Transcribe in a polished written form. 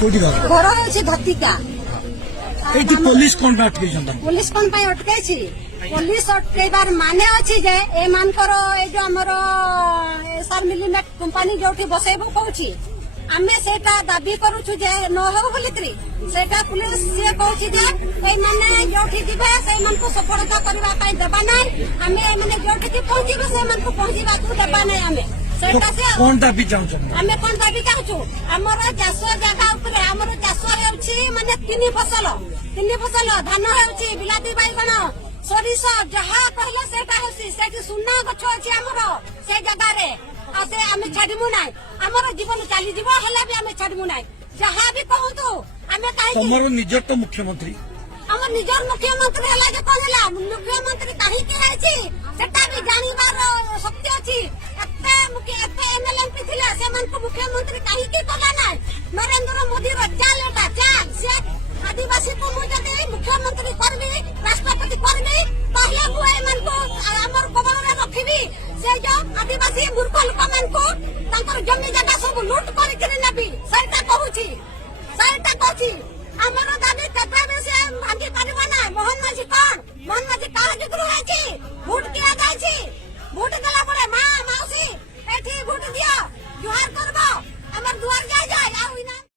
कोठी घर घर होची धतिका एठी पुलिस कोन पे अटकै छन पुलिस कोन पे अटकै छी पुलिस अटकैबार माने अछि जे ए मानकर ए जो हमर सर मिलिमेट कंपनी जोठी बसेबो कहूची आमे सेटा दाबी करूछु जे न हो बोलित्री सेटा पुलिस से कहूची जे ए माने जोठी दिबे से मन को सफलता करबा पई दबा नै आमे माने जोठी की पहुंचीबे से मन को पहुंचीबा तू दबा नै आमे सेटा से कोन दाबी चाहू आमे कोन दाबी चाहू हमर चाष जगह ऊपर हमर चाष हेउची माने तीन फसल धान हेउची बिलाती बाइगण सरिष जहा कहले सेटा हेसी सेठी सुन्ना गछ अछि हमर से जगह रे आ से आमे छाडीमु नै हमर जीवन चाली जीव हला भी आमे छाडीमु नै जहा भी कहूतु आमे काहे तमरो निजर तो मुख्यमंत्री हमर निजर मुख्यमंत्री हला जे कहला मुख्यमंत्री काहे के आइछि सेटा भी जानिबार शक्ति अछि एते एमएलएमपी थिला से मन को मुख्यमंत्री काहे के कहला नै नरेंद्र मोदी रो चालेटा चाल से आदिवासी को मु जदे मुख्यमंत्री करबी राष्ट्रपति करबी पहले मु ए मन को हमर कबल रे रखिबी से जो आदिवासी मूर्ख लोक मन को तांकर जमी जगह सब लूट